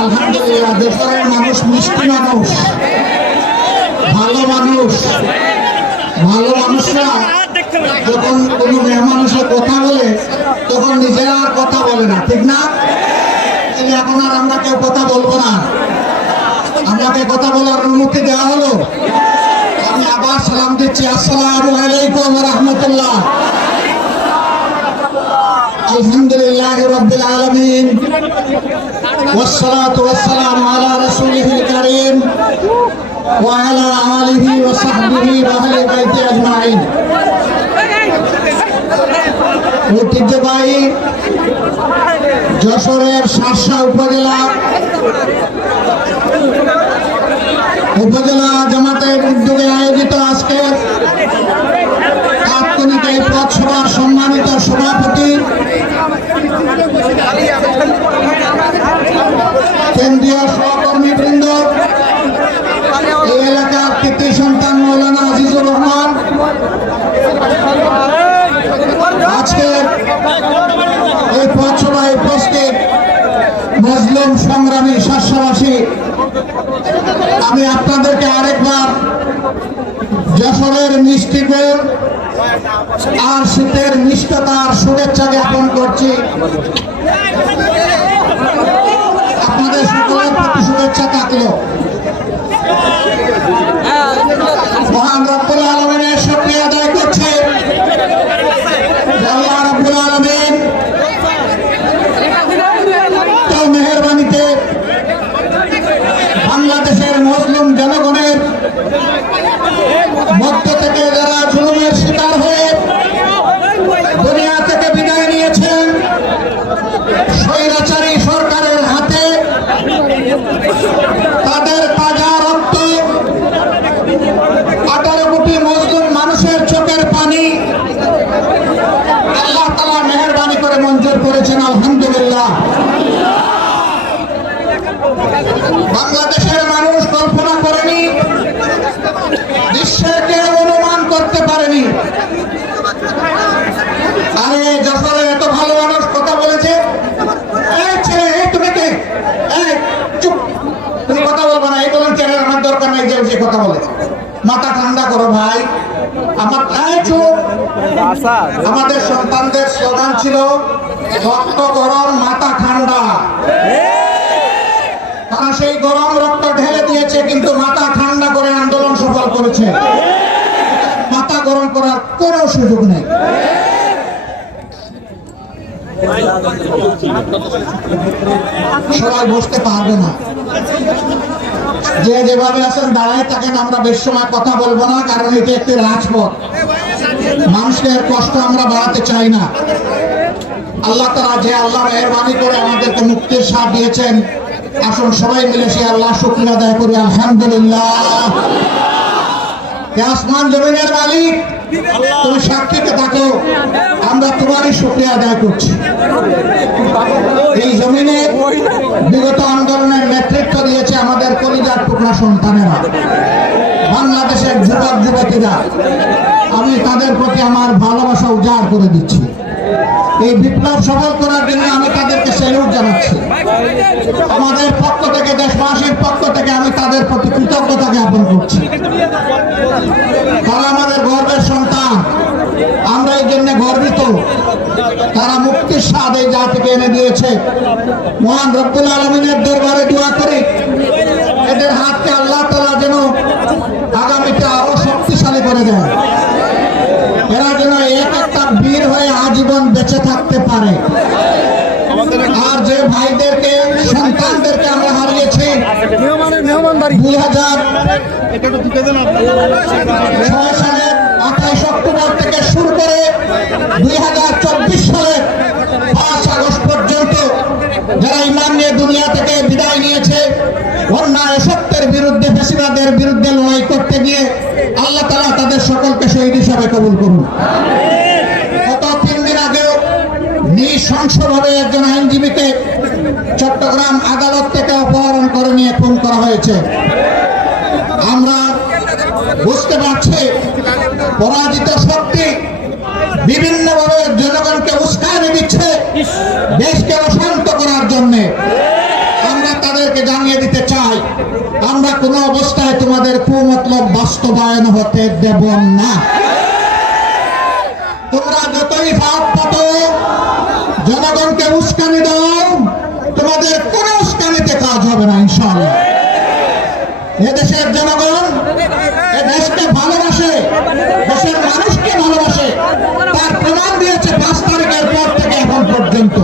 আলহামদুলিল্লাহ, দেশের মানুষ মিষ্টি মানুষ, ভালো মানুষ। ভালো মানুষরা যখন কোনো মেহমান এসে কথা বলে তখন নিজেরা আর কথা বলে না, ঠিক না? এখন আর আমরা কেউ কথা বলবো না, আমাকে কথা বলার অনুমতি দেওয়া হলো। আমি আবার সালাম দিচ্ছি, আসসালামু আলাইকুম ওয়া রাহমাতুল্লাহ। আলহামদুলিল্লাহি রাব্বিল আলামিন والصلاة والسلام على رسوله الكريم وعلى آله وصحبه وأهل بيته أجمعين। ঐতিহ্যবাহী যশোরের শার্শা উপজেলা জামাতের উদ্যোগে আয়োজিত আজকের তাৎক্ষণিক এই পথসভার সম্মানিত সভাপতি, কেন্দ্রীয় সহকর্মীবৃন্দ, এই এলাকার কৃতি সন্তান মৌলানা আজিজুর রহমান, আজকের এই পথসভায় উপস্থিত মজলুম সংগ্রামী শার্শাবাসী, আমি আপনাদেরকে আরেকবার যশোরের মিষ্টিপুর আর শীতের মিষ্টতার শুভেচ্ছা জ্ঞাপন করছি। আপনাদের সকলের প্রতি শুভেচ্ছা থাকলো। মহান রব্বুল আলামিনের শুকরিয়া আদায় করছি। আল্লাহ রব্বুল আলামিন তো মেহেরবানিতে বাংলাদেশের মুসলিম জনগণের মধ্য থেকে যারা জুলুমের শিকার হয়ে দুনিয়া থেকে বিদায় নিয়েছেন, স্বৈরাচারী সরকারের হাতে তাদের তাজা রক্ত, 18 কোটি মুসলিম মানুষের চোখের পানি আল্লাহ তাআলা মেহেরবানি করে মঞ্জুর করেছেন, আলহামদুলিল্লাহ। বাংলাদেশের মানুষ কল্পনা করেনি, বিশ্বের কেউ অনুমান করতে পারেনি। আরে যশোরে এত ভালো মানুষ কথা বলেছে, তুমি কে? চুপ, তুমি কথা বলবো না, এই বলেন চ্যানেল আমার দরকার নাই যে কথা বলে। মাথা ঠান্ডা করো ভাই, আমার চুপ। আমাদের সন্তানদের স্লোগান ছিল রক্ত গরম মাথা ঠান্ডা। তারা সেই গরম রক্ত ঢেলে দিয়েছে, কিন্তু মাথা ঠান্ডা করে আন্দোলন সফল করেছে। মাথা গরম করার কোনো সুযোগ নেই। সবাই বসতে পারবে না, যে যেভাবে আছেন দাঁড়ায় থাকেন। আমরা বেশ সময় কথা বলবো না, কারণ এটি একটি রাজপথ, মানুষের কষ্ট আমরা বাড়াতে চাই না। আল্লাহ তাআলা যে আল্লাহ মেহেরবানি করে আমাদেরকে মুক্তির স্বাদ দিয়েছেন, আসুন সবাই মিলে সে আল্লাহ শুকরিয়া আদায় করি, আলহামদুলিল্লাহ। আসমান জমিনের মালিক, তুমি সাক্ষীতে থাকো, আমরা তোমারই শুকরিয়া আদায় করছি। এই জমিনে বিগত আন্দোলনের নেতৃত্ব দিয়েছে আমাদের কলিজার টুকরা সন্তানেরা, বাংলাদেশের যুবক যুবতীরা। আমি তাদের প্রতি আমার ভালোবাসা উজাড় করে দিচ্ছি। এই বিপ্লব সফল করার জন্য আমি তাদেরকে স্যালুট জানাচ্ছি। আমাদের পক্ষ থেকে, দেশবাসীর পক্ষ থেকে আমি তাদের প্রতি কৃতজ্ঞতা জ্ঞাপন করছি। তারা আমাদের গর্বের সন্তান, আমরা এই জন্য গর্বিত। তারা মুক্তির স্বাদ এই জাতিকে এনে দিয়েছে। মহান রব্বুল আলামিনের দরবারে দোয়া করি, এদের হাতকে আল্লাহ তাআলা যেন করে দেন। এরা যেন এক একটা বীর হয়ে আজীবন বেঁচে থাকতে পারে। আর যে ভাইদেরকে সন্তানদেরকে আমরা হারিয়েছি 2006 সালের 28 অক্টোবর থেকে শুরু করে 2024 সালের 5 আগস্ট পর্যন্ত যারা ইমান নিয়ে দুনিয়া থেকে বিদায় নিয়েছে, অন্যায় সত্যের বিরুদ্ধে, ফ্যাসিবাদের বিরুদ্ধে লড়াই করতে গিয়ে আল্লাহ তাআলা তাদের সকলকে শহীদ হিসাবে কবুল করুন। গত 3 দিন আগেও নৃশংসভাবে একজন আইনজীবীকে চট্টগ্রাম আদালত থেকে অপহরণ করে নিয়ে খুন করা হয়েছে। আমরা বুঝতে পারছি পরাজিত শক্তি বিভিন্নভাবে জনগণকে উস্কানি দিচ্ছে দেশকে অশান্ত করার জন্য। আমরা তাদেরকে জানিয়ে দিতে চাই, আমরা কোনো অবস্থায় তোমাদের কুমতলব বাস্তবায়ন হতে দেব না। তোমরা যতই ভাব পাতো, জনগণকে উস্কানি দাও, তোমাদের কোনো উস্কানিতে কাজ হবে না ইনশাআল্লাহ। এদেশের জনগণ এদেশকে ভালোবাসে, দেশের মানুষকে ভালোবাসে, তার প্রমাণ দিয়েছে 5 তারিখের পর থেকে এখন পর্যন্ত।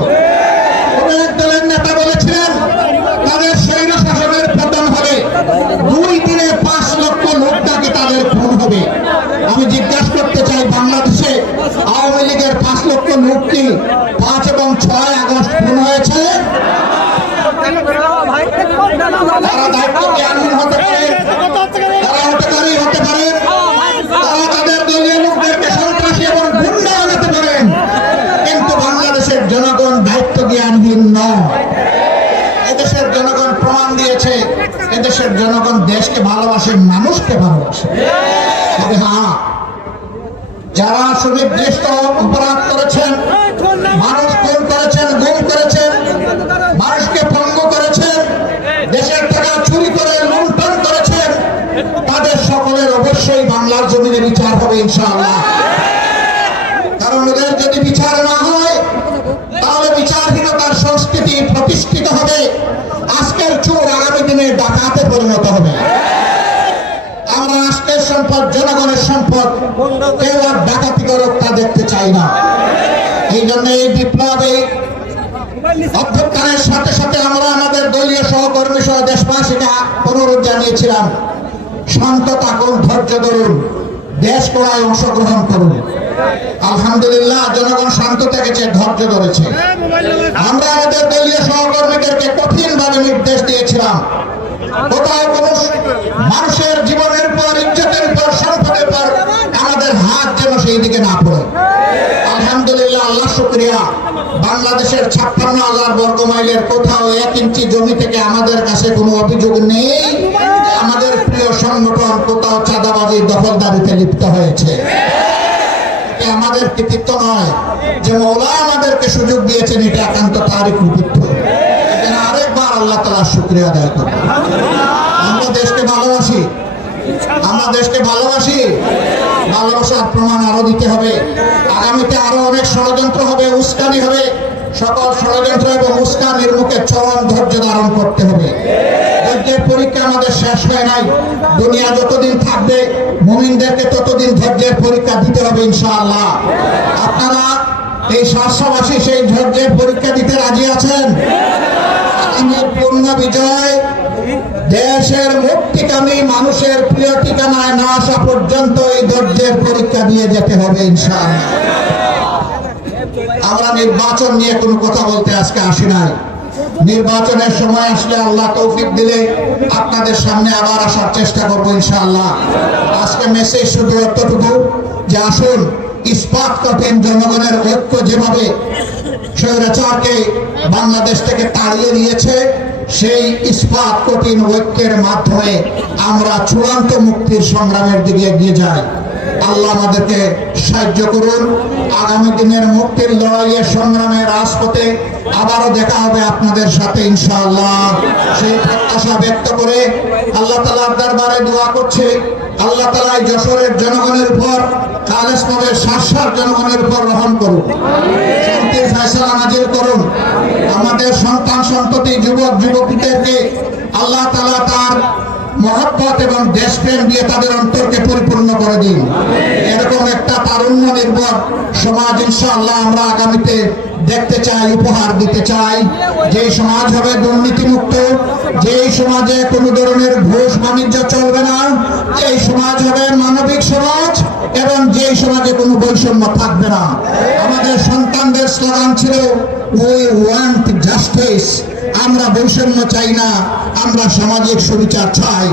এক দলের নেতা বলেছিলেন তাদের সৈন্য শাসনের পতন হবে, 2 দিনে 5 লক্ষ লোক নাকি তাদের খুন হবে। আমি জিজ্ঞাসা করতে চাই, বাংলাদেশে আওয়ামী লীগের 5 লক্ষ লোক কি 5 এবং 6 আগস্ট খুন হয়েছে? তারা দায়িত্ব জ্ঞানহীন হতে পারে, তারা হটকারী হতে পারে, তারা তাদের দলীয় লোকদেরকে সন্ত্রাসী এবং গুন্ডা বানাতে পারেন, কিন্তু বাংলাদেশের জনগণ দায়িত্ব জ্ঞানহীন নয়। এদেশের জনগণ প্রমাণ দিয়েছে এদেশের জনগণ দেশকে ভালোবাসে, মানুষকে ভালোবাসে। তবে হ্যাঁ, যারা সুনির্দিষ্ট অপরাধ করেছেন, মানুষ খুন করেছেন, গুম করেছেন, মানুষকে ভঙ্গ করেছেন, দেশের টাকা চুরি করে লুণ্ঠন করেছেন, তাদের সকলের অবশ্যই বাংলার জমিনে বিচার হবে ইনশাআল্লাহ। কারণ ওদের যদি বিচার না হয় তাহলে বিচারহীনতার সংস্কৃতি প্রতিষ্ঠিত হবে, আজকের চোর আগামী দিনে ডাকাতে পরিণত হবে। আমরা রাষ্ট্রের সম্পদ, জনগণের সম্পদ কেউ আর ডাকাতি করুক তা দেখতে চাই না। এই জন্য এই বিপ্লবে অভ্যুত্থানের সাথে সাথে আমরা আমাদের দলীয় সহকর্মী সহ দেশবাসীকে অনুরোধ জানিয়েছিলাম, শান্ত থাকুন, ধৈর্য ধরুন, দেশ গড়ায় অংশগ্রহণ করুন। আলহামদুলিল্লাহ, জনগণ শান্ত থেকেছে, ধৈর্য ধরেছে। আমরা আমাদের দলীয় সহকর্মীদেরকে কঠিনভাবে নির্দেশ দিয়েছিলাম, কোথাও কোনো মানুষের জীবনের পর, ইজ্জতের পর, সম্পদের পর আমাদের হাত যেন সেই দিকে না পড়ে। আলহামদুলিল্লাহ, আল্লাহ শুকরিয়া, বাংলাদেশের 56,000 বর্গ মাইলের কোথাও 1 ইঞ্চি জমি থেকে আমাদের কাছে কোনো অভিযোগ নেই আমাদের প্রিয় সংগঠন কোথাও চাঁদাবাজি, দখলদারিতে লিপ্ত হয়েছে। আমাদের কৃতিত্ব নয়, যে মওলা আমাদেরকে সুযোগ দিয়েছেন, এটা একান্ত তারই কৃতিত্ব। আরেকবার আল্লাহ তাআলার শুকরিয়া আদায় করব। আমরা দেশকে ভালোবাসি, আমরা দেশকে ভালোবাসি, ভালোবাসার প্রমাণ আরো দিতে হবে। আগামীতে আরো অনেক ষড়যন্ত্র হবে, উস্কানি হবে, সকল ষড়যন্ত্র এবং উস্কানির মুখে চরম ধৈর্য ধারণ করতে হবে। ধৈর্যের পরীক্ষা আমাদের শেষ হয় নাই, দুনিয়া যতদিন থাকবে মুমিনদেরকে ততদিন ধৈর্যের পরীক্ষা দিতে হবে ইনশাআল্লাহ। আপনারা এই শাসবাসী সেই ধৈর্যের পরীক্ষা দিতে রাজি আছেন? পূর্ণ বিজয় দেশের মুক্তিকামী মানুষের প্রিয় ঠিকানায় না আসা পর্যন্ত এই ধৈর্যের পরীক্ষা দিয়ে যেতে হবে ইনশাআল্লাহ। আমরা নির্বাচন নিয়ে কোনো কথা বলতে আজকে আসি নাই। নির্বাচনের সময় আসলে আল্লাহ তৌফিক দিলে আপনাদের সামনে আবার আসার চেষ্টা করবো ইনশাআল্লাহ। আজকে মেসেজ শুধু এতটুকু যে আসুন, ইস্পাত করেন জনগণের ঐক্য যেভাবে স্বৈরাচারকে বাংলাদেশ থেকে তাড়িয়ে দিয়েছে, সেই ইস্পাত কঠিন ঐক্যের মাধ্যমে আমরা চূড়ান্ত মুক্তির সংগ্রামের দিকে এগিয়ে যাই। আল্লাহ আমাদেরকে সাহায্য করুন। আগামী দিনের মুক্তির লড়াইয়ের সংগ্রামের রাজপথে আবারও দেখা হবে আপনাদের সাথে ইনশাআল্লাহ। সেই প্রত্যাশা ব্যক্ত করে আল্লাহ তাআলার দরবারে দোয়া করছে, আল্লাহ তাআলা যশোরের জনগণের উপর, খালেসপুরের শাসার জনগণের উপর রহম করুন, শান্তির ফয়সালা নাজিল করুন। আমাদের সন্তান সন্ততি, যুবক যুবতীদেরকে আল্লাহ তাআলা তার মহব্বত এবং দেশপ্রেম দিয়ে তাদের অন্তরকে পরিপূর্ণ করে দিন। এরকম একটা তারুণ্য নির্ভর সমাজ ইনশাআল্লাহ আমরা আগামীতে দেখতে চাই, উপহার দিতে চাই। যে সমাজ হবে দুর্নীতিমুক্ত, যে সমাজে কোনো ধরনের ঘুষ বাণিজ্য চলবে না, এই সমাজ হবে মানবিক সমাজ, এবং যে সমাজে কোনো বৈষম্য থাকবে না। আমাদের সন্তানদের স্লোগান ছিল উই ওয়ান্ট জাস্টিস, আমরা বৈষম্য চাই না, আমরা সামাজিক সুবিচার চাই।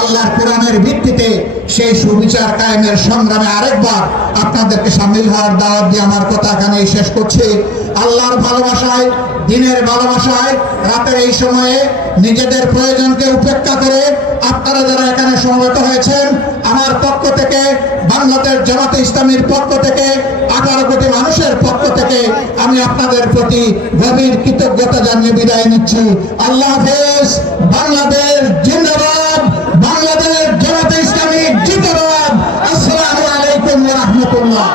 আল্লাহর কোরআনের ভিত্তিতে সেই সুবিচার কায়েমের সংগ্রামে আরেকবার আপনাদেরকে সামিল হওয়ার দাওয়াত দিয়ে আমার কথা এখানে শেষ করছি। আল্লাহর ভালোবাসায়, দিনের ভালোবাসায় রাতের এই সময়ে নিজেদের প্রয়োজনকে উপেক্ষা করে আপনারা যারা এখানে সমবেত হয়েছেন, আমার পক্ষ থেকে, বাংলাদেশ জামাতে ইসলামীর পক্ষ থেকে, 18 কোটি মানুষের পক্ষ থেকে আমি আপনাদের প্রতি গভীর কৃতজ্ঞতা জানিয়ে বিদায় নিচ্ছি। আল্লাহ হাফেজ। বাংলাদেশ জিন্দাবাদ, বাংলাদেশ জামাতে ইসলামী জিন্দাবাদ। আসসালামু আলাইকুম ওয়া রাহমাতুল্লাহ।